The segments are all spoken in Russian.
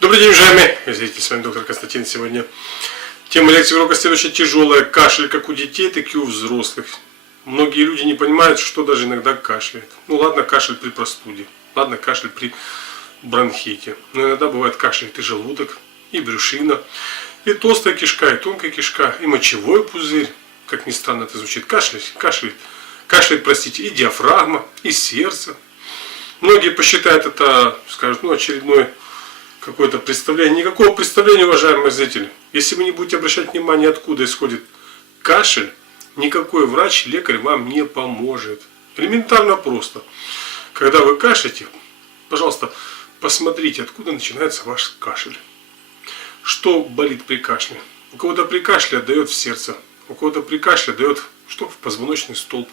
Добрый день, уважаемые зрители, с вами доктор Константин. Сегодня тема лекции урока следующая: тяжелая. Кашель как у детей, так и у взрослых. Многие люди не понимают, что даже иногда кашляют. Ну ладно, кашель при простуде, ладно, кашель при бронхите. Но иногда бывает кашляет и желудок, и брюшина, и толстая кишка, и тонкая кишка, и мочевой пузырь. Как ни странно это звучит, кашляет, простите, и диафрагма, и сердце. Многие посчитают это, скажут, очередной какое-то представление. Никакого представления, уважаемые зрители. Если вы не будете обращать внимание, откуда исходит кашель, никакой врач, лекарь вам не поможет. Элементарно просто. Когда вы кашляете, пожалуйста, посмотрите, откуда начинается ваш кашель. Что болит при кашле? У кого-то при кашле отдает в сердце, у кого-то при кашле отдает в позвоночный столб.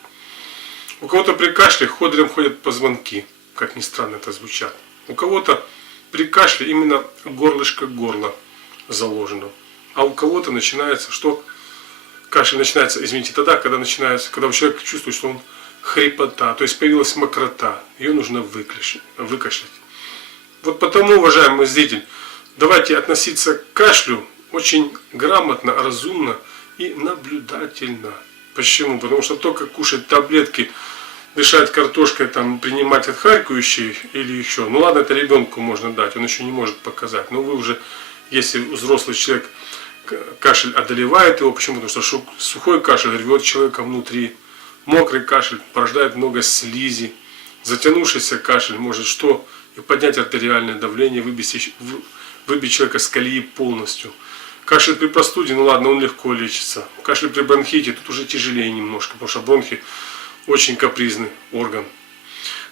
У кого-то при кашле ходором ходят позвонки, как ни странно это звучат. У кого-то при кашле именно горлышко горла заложено. А у кого-то начинается, что кашель начинается, извините, тогда, когда у человека чувствует, что он хрипота, то есть появилась мокрота, ее нужно выкашлять. Вот потому, уважаемый зритель, давайте относиться к кашлю очень грамотно, разумно и наблюдательно. Почему? Потому что только кушать таблетки, дышать картошкой, принимать отхаркивающие или еще. Ну ладно, это ребенку можно дать, он еще не может показать. Но вы уже, если взрослый человек, кашель одолевает его, почему? Потому что сухой кашель рвет человека внутри. Мокрый кашель порождает много слизи. Затянувшийся кашель может и поднять артериальное давление, выбить человека с колеи полностью. Кашель при простуде, ну ладно, он легко лечится. Кашель при бронхите, тут уже тяжелее немножко, потому что бронхи очень капризный орган.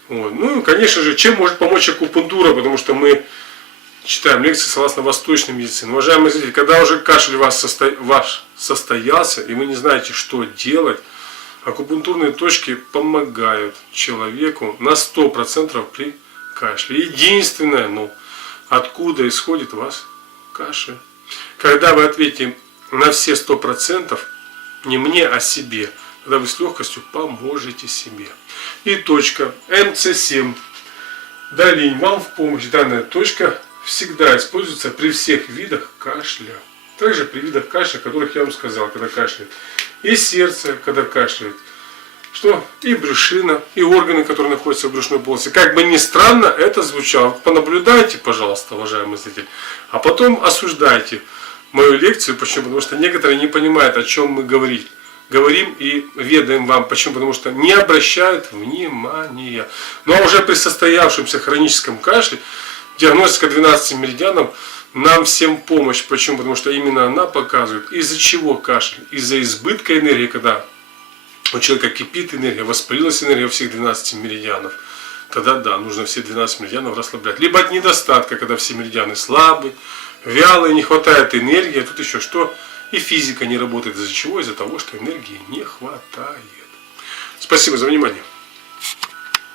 Вот. Ну и, конечно же, чем может помочь акупунктура, потому что мы читаем лекции согласно восточной медицине. Уважаемые зрители, когда уже кашель ваш состоялся, и вы не знаете, что делать, акупунктурные точки помогают человеку на 100% при кашле. Единственное, откуда исходит у вас кашель. Когда вы ответите на все 100%, не мне, а себе, тогда вы с легкостью поможете себе. И точка МЦ7 Долинь вам в помощь. Данная точка всегда используется при всех видах кашля. Также при видах кашля, о которых я вам сказал, когда кашляет. И сердце, когда кашляет. И брюшина, и органы, которые находятся в брюшной полости. Как бы ни странно это звучало. Понаблюдайте, пожалуйста, уважаемый зритель. А потом осуждайте мою лекцию. Почему? Потому что некоторые не понимают, о чем мы говорим и ведаем вам. Почему? Потому что не обращают внимания. Ну а уже при состоявшемся хроническом кашле диагностика 12 меридианов нам всем помощь. Почему? Потому что именно она показывает, из-за чего кашель. Из-за избытка энергии, когда у человека кипит энергия, воспалилась энергия всех 12 меридианов. Тогда да, нужно все 12 меридианов расслаблять. Либо от недостатка, когда все меридианы слабы, вялые, не хватает энергии. А тут еще и физика не работает. Из-за чего? Из-за того, что энергии не хватает. Спасибо за внимание.